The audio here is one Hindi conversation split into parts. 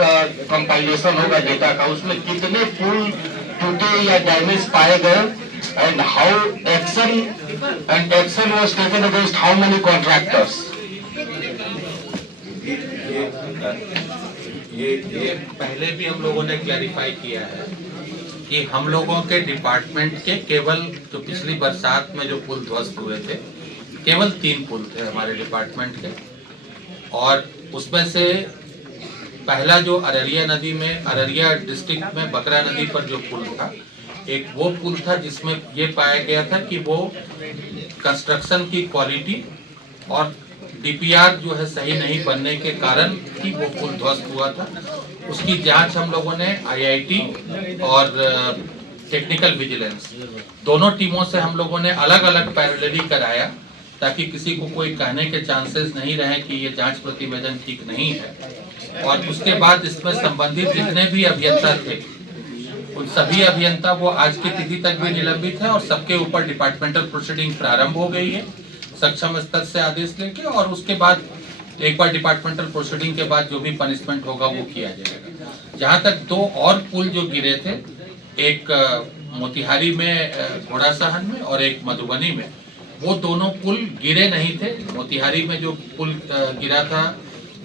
आपका कंपाइलेशन होगा डेटा का, उसमें कितने पुल टूटे या डैमेज पाए गए, and how action was taken against how many contractors? ये पहले भी हम लोगों ने क्लैरिफाई किया है कि हम लोगों के डिपार्टमेंट के केवल जो पिछली बरसात में जो पुल ध्वस्त हुए थे, केवल 3 पुल थे हमारे डिपार्टमेंट के। और उसमें से पहला जो अररिया नदी में, अररिया डिस्ट्रिक्ट में बकरा नदी पर जो पुल था, एक वो पुल था जिसमें ये पाया गया था कि वो कंस्ट्रक्शन की क्वालिटी और डीपीआर जो है सही नहीं बनने के कारण ही वो पुल ध्वस्त हुआ था। उसकी जांच हम लोगों ने आईआईटी और टेक्निकल विजिलेंस दोनों टीमों से हम लोगों ने अलग अलग पैरेलली कराया, ताकि किसी को कोई कहने के चांसेस नहीं रहे कि ये जांच प्रतिवेदन ठीक नहीं है। और उसके बाद इसमें संबंधित जितने भी अभियंता थे, उन सभी अभियंता वो आज की तिथि तक भी निलंबित है और सबके ऊपर डिपार्टमेंटल प्रोसीडिंग प्रारंभ हो गई है सक्षम स्तर से आदेश लेके। और उसके बाद एक बार डिपार्टमेंटल प्रोसीडिंग के बाद जो भी पनिशमेंट होगा वो किया जाएगा। जहां तक 2 और पुल जो गिरे थे, एक मोतिहारी में घोड़ासहन में और एक मधुबनी में, वो दोनों पुल गिरे नहीं थे। मोतिहारी में जो पुल गिरा था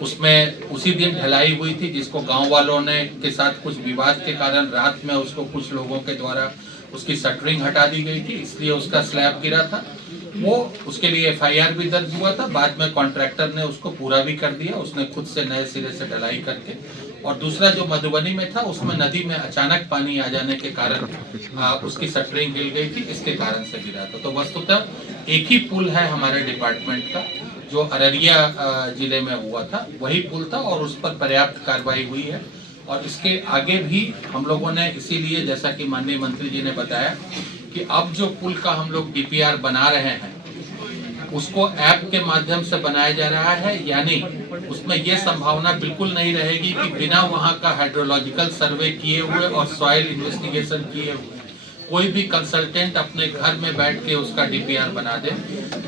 उसमें उसी दिन ढलाई हुई थी, जिसको गांव वालों ने के साथ कुछ विवाद के कारण रात में उसको कुछ लोगों के द्वारा उसकी शटरिंग हटा दी गई थी, इसलिए उसका स्लैब गिरा था। वो उसके लिए एफआईआर भी दर्ज हुआ था, बाद में कॉन्ट्रैक्टर ने उसको पूरा भी कर दिया, उसने खुद से नए सिरे से ढलाई करके। और दूसरा जो मधुबनी में था, उसमें नदी में अचानक पानी आ जाने के कारण उसकी शटरिंग हिल गई थी, इसके कारण से गिरा था। तो वस्तुतः एक ही पुल है हमारे डिपार्टमेंट का जो अररिया जिले में हुआ था, वही पुल था और उस पर पर्याप्त कार्रवाई हुई है। और इसके आगे भी हम लोगों ने, इसीलिए जैसा कि माननीय मंत्री जी ने बताया कि अब जो पुल का हम लोग डीपीआर बना रहे हैं उसको ऐप के माध्यम से बनाया जा रहा है, यानी उसमें यह संभावना बिल्कुल नहीं रहेगी कि बिना वहां का हाइड्रोलॉजिकल सर्वे किए हुए और सॉइल इन्वेस्टिगेशन किए हुए कोई भी कंसल्टेंट अपने घर में बैठ के उसका डीपीआर बना दे।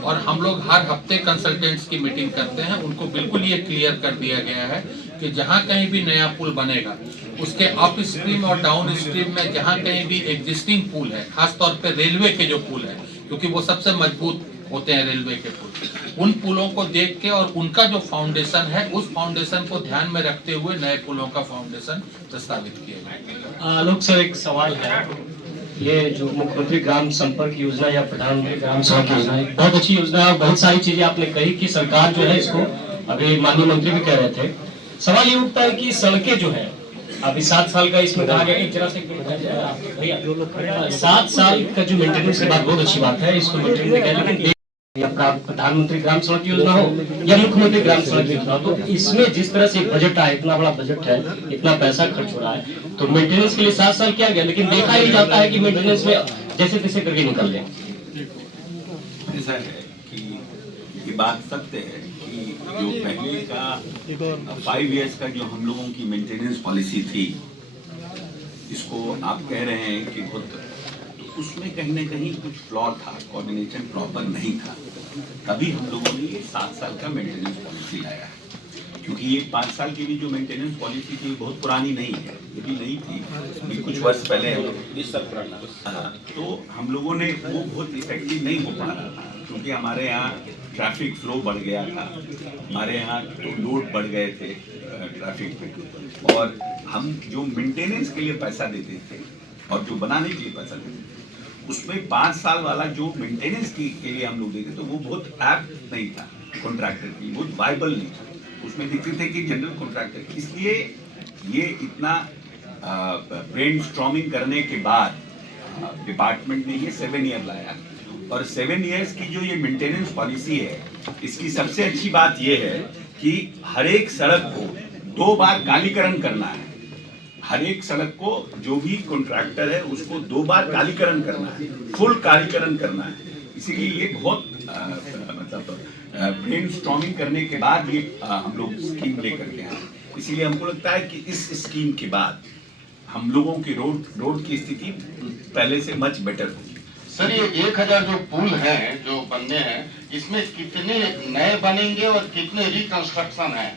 और हम लोग हर हफ्ते कंसल्टेंट्स की मीटिंग करते हैं, उनको बिल्कुल ये क्लियर कर दिया गया है कि जहां कहीं भी नया पुल बनेगा उसके अप स्ट्रीम और डाउन स्ट्रीम में जहां कहीं भी एग्जिस्टिंग पुल है, खासतौर पे रेलवे के जो पुल है, क्योंकि वो सबसे मजबूत होते हैं रेलवे के पुल, उन पुलों को देख के और उनका जो फाउंडेशन है उस फाउंडेशन को ध्यान में रखते हुए नए पुलों का फाउंडेशन प्रस्तावित किया जाएगा। आलोक सर, एक सवाल है, ये जो मुख्यमंत्री ग्राम संपर्क योजना या प्रधानमंत्री ग्राम सड़क योजना बहुत अच्छी योजना है, बहुत सारी चीजें आपने कही कि सरकार जो है इसको, अभी माननीय मंत्री भी कह रहे थे। सवाल ये उठता है कि सड़कें जो है अभी 7 साल का इसमें कहा गया, एक जरा से भैया 7 साल का जो मेंटेनेंस की बात बहुत अच्छी बात है, इसको मेंटेन किया, लेकिन प्रधानमंत्री ग्राम सड़क योजना हो या मुख्यमंत्री ग्राम सड़क योजना हो, तो इसमें जिस तरह से बजट आया, इतना बड़ा बजट है, इतना पैसा खर्च हो रहा है, तो मेंटेनेंस के लिए 7 साल किया गया, लेकिन देखा ही जाता है कि मेंटेनेंस में जैसे तैसे करके निकल जाए। ऐसा है कि ये बात सत्य है कि जो पहले का 5 इयर्स का जो हम लोगों की मेंटेनेंस पॉलिसी थी, इसको आप कह रहे हैं कि बहुत, तो उसमें कहीं ना कहीं कुछ फ्लॉ था, कोऑर्डिनेशन प्रॉपर नहीं था, तभी हम लोगों ने ये 7 साल का मेंटेनेंस पॉलिसी लाया है। क्योंकि ये 5 साल की भी जो मेंटेनेंस पॉलिसी थी बहुत पुरानी नहीं है, ये भी नहीं थी, ये कुछ वर्ष पहले हम लोग, तो हम लोगों ने वो बहुत इफेक्टिव नहीं हो पा रहा था, क्योंकि हमारे यहाँ ट्रैफिक फ्लो बढ़ गया था, हमारे यहाँ तो लोड बढ़ गए थे ट्रैफिक में, और हम जो मेंटेनेंस के लिए पैसा देते थे और जो बनाने के लिए पैसा देते थे, उसमें 5 साल वाला जो मेंटेनेंस के लिए हम लोग देते, तो वो बहुत ऐप्ट नहीं था कॉन्ट्रैक्टर की, बहुत वाइबल नहीं था, उसमें दिखते थे कि जनरल कॉन्ट्रैक्टर। इसलिए ये इतना ब्रेनस्टॉर्मिंग करने के बाद डिपार्टमेंट ने ये 7 ईयर लाया, और 7 इयर्स की जो ये मेंटेनेंस पॉलिसी है, इसकी सबसे अच्छी बात ये है कि हर एक सड़क को 2 बार कालीकरण करना है, हर एक सड़क को जो भी कॉन्ट्रैक्टर है उसको 2 बार कालीकरण करना है, फुल कालीकरण करना है। इसीलिए ये बहुत मतलब ब्रेनस्टॉर्मिंग करने के बाद ये हम लोग स्कीम लेकर के आए। इसीलिए हमको लगता है कि इस स्कीम के बाद हम लोगों की रोड की स्थिति पहले से मच बेटर होगी। सर, ये 1000 जो पुल हैं जो बनने हैं, इसमें कितने नए बनेंगे और कितने रिकंस्ट्रक्शन हैं?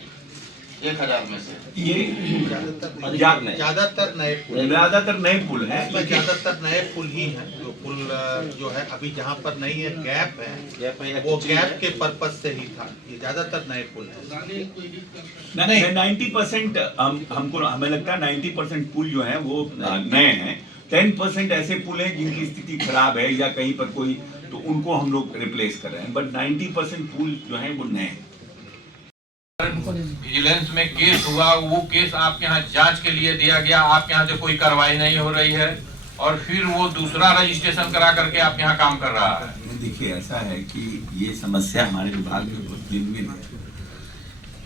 1000 में से? ये ज्यादातर नए पुल हैं। हैं। ज्यादातर नए पुल ही हैं। जो पुल जो है अभी जहाँ पर नहीं है गैप है, वो गैप के पर्पज से ही था। ये ज्यादातर नए पुल हैं। नहीं 90% हमको हमें लगता है 90% पुल जो है वो नए हैं। 10% ऐसे पुल हैं जिनकी स्थिति खराब है या कहीं पर कोई, तो उनको हम लोग रिप्लेस कर रहे हैं, बट 90% पुल जो है वो नए हैं। विजिलेंस में केस हुआ, वो केस आपके यहाँ जांच के लिए दिया गया, आपके यहाँ से कोई कार्रवाई नहीं हो रही है, और फिर वो दूसरा रजिस्ट्रेशन करा करके आपके यहाँ काम कर रहा है। देखिए ऐसा है कि ये समस्या हमारे विभाग में बहुत जेन्युइन है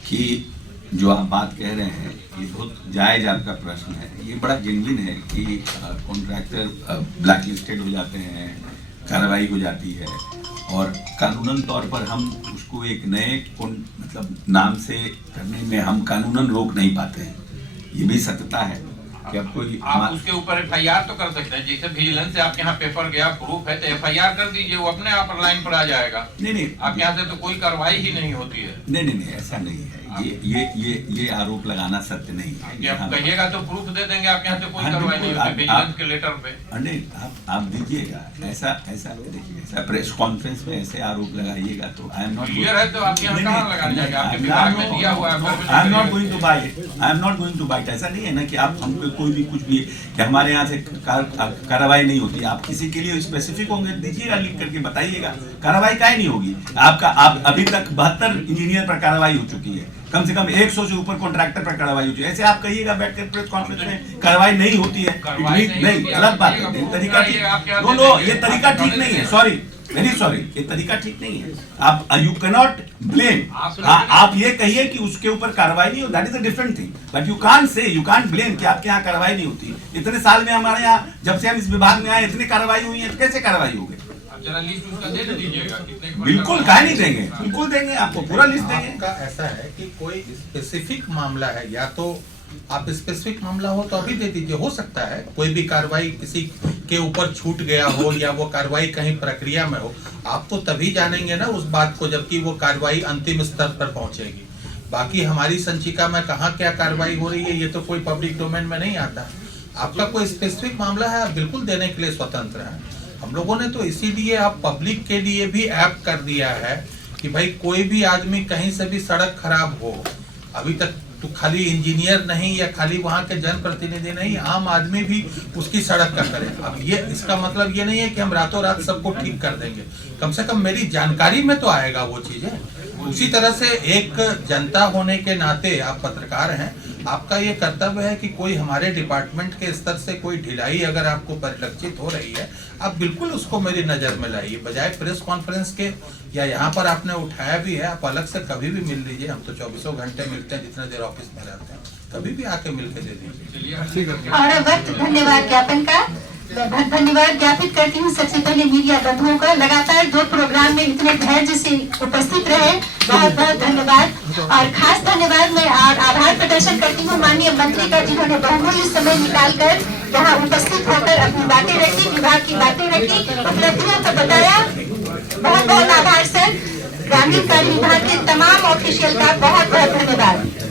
कि जो आप बात कह रहे हैं ये बहुत जायज आपका प्रश्न है। ये बड़ा जेन्युइन है कि कॉन्ट्रैक्टर ब्लैक लिस्टेड हो जाते हैं, कार्रवाई हो जाती है, और कानूनन तौर पर हम उसको एक नए मतलब नाम से करने में हम कानूनन रोक नहीं पाते हैं। ये भी सत्यता है कि अब कोई आप उसके ऊपर FIR तो कर सकते हैं। जैसे विजिलेंस से आपके यहाँ पेपर गया, प्रूफ है, तो FIR कर दीजिए, वो अपने आप लाइन पर आ जाएगा। नहीं आपके यहाँ से तो कोई कार्रवाई ही नहीं होती है। नहीं ऐसा नहीं है। ये आरोप लगाना सत्य नहीं है। आप कहिएगा तो प्रूफ दे देंगे, आपके यहाँ से कोई कार्रवाई नहीं होती विजिलेंस के लेटर पे। नहीं आप दीजिएगा, ऐसा देखिए, ऐसा प्रेस कॉन्फ्रेंस में ऐसे आरोप लगाइएगा तो आई एम नॉट क्लियर है। तो आपके यहाँ कहाँ लगाने जाएगा? आपके विभाग में दिया हुआ है। I am not going to bite. ऐसा नहीं है ना कि आप हम पे कोई भी कुछ भी कि हमारे यहाँ से कार्रवाई नहीं होती। आप किसी के लिए स्पेसिफिक होंगे, दीजिएगा, लिख करके बताइएगा। कार्रवाई काहे नहीं होगी? आप अभी तक 72 इंजीनियर पर कार्रवाई हो चुकी है, कम से कम 100 से ऊपर कॉन्ट्रैक्टर पर कार्रवाई हो चुकी है। ऐसे आप कहिएगा बैठ कर प्रेस कॉन्फ्रेंस में कार्रवाई नहीं होती है, नहीं, गलत बात है। तरीका ठीक नो, ये तरीका ठीक नहीं है। सॉरी, वेरी सॉरी, ये तरीका ठीक नहीं है। आप यू कैन नॉट ब्लेम। आप ये कहिए कि उसके ऊपर कार्रवाई नहीं हो, that is a different thing, but you can't say, you can't blame कि आपके यहाँ कार्रवाई नहीं होती। इतने साल में हमारे यहाँ, जब से हम इस विभाग में आए, इतनी कार्रवाई हुई है, तो कैसे कार्रवाई होगी? जरा लिस्ट उसका दे दीजिएगा। बिल्कुल, काहे नहीं देंगे, बिल्कुल देंगे, आपको पूरा लिस्ट देंगे। आपका ऐसा है कि कोई स्पेसिफिक मामला है, या तो आप स्पेसिफिक मामला हो तो अभी दे दीजिए। हो सकता है कोई भी कार्रवाई किसी के ऊपर छूट गया हो, या वो कार्रवाई कहीं प्रक्रिया में हो, आप तो तभी जानेंगे ना उस बात को जबकि वो कार्रवाई अंतिम स्तर पर पहुंचेगी। बाकी हमारी संचिका में कहाँ क्या कार्रवाई हो रही है, ये तो कोई पब्लिक डोमेन में नहीं आता। आपका कोई स्पेसिफिक मामला है, आप बिल्कुल देने के लिए स्वतंत्र हैं। हम लोगों ने तो इसीलिए आप पब्लिक के लिए भी ऐप कर दिया है कि भाई कोई भी आदमी कहीं से भी सड़क खराब हो, अभी तक तो खाली इंजीनियर नहीं या खाली वहाँ के जनप्रतिनिधि नहीं, आम आदमी भी उसकी सड़क का करे। अब ये इसका मतलब ये नहीं है कि हम रातों रात सबको ठीक कर देंगे, कम से कम मेरी जानकारी में तो आएगा वो चीजें। उसी तरह से एक जनता होने के नाते आप पत्रकार हैं, आपका ये कर्तव्य है कि कोई हमारे डिपार्टमेंट के स्तर से कोई ढिलाई अगर आपको परिलक्षित हो रही है, आप बिल्कुल उसको मेरी नज़र में लाइए। बजाय प्रेस कॉन्फ्रेंस के, या यहाँ पर आपने उठाया भी है, आप अलग से कभी भी मिल लीजिए। हम तो 24 घंटे मिलते हैं, जितने देर ऑफिस में रहते हैं, कभी भी आके मिल के दे दीजिए। और वक्त धन्यवाद ज्ञापन का धन्यवाद ज्ञापित करती हूँ सबसे पहले मीडिया बंधुओं का। लगातार 2 प्रोग्राम में इतने धैर्य से उपस्थित रहे, बहुत बहुत धन्यवाद। और खास धन्यवाद मैं आभार प्रदर्शन करती हूँ माननीय मंत्री का, जिन्होंने बहुमूल्य समय निकालकर यहाँ उपस्थित होकर अपनी बातें रखी, विभाग की बातें रखी, उपलब्धियों को बताया। बहुत बहुत आभार सर। ग्रामीण कार्य विभाग के तमाम ऑफिशियल का बहुत बहुत धन्यवाद।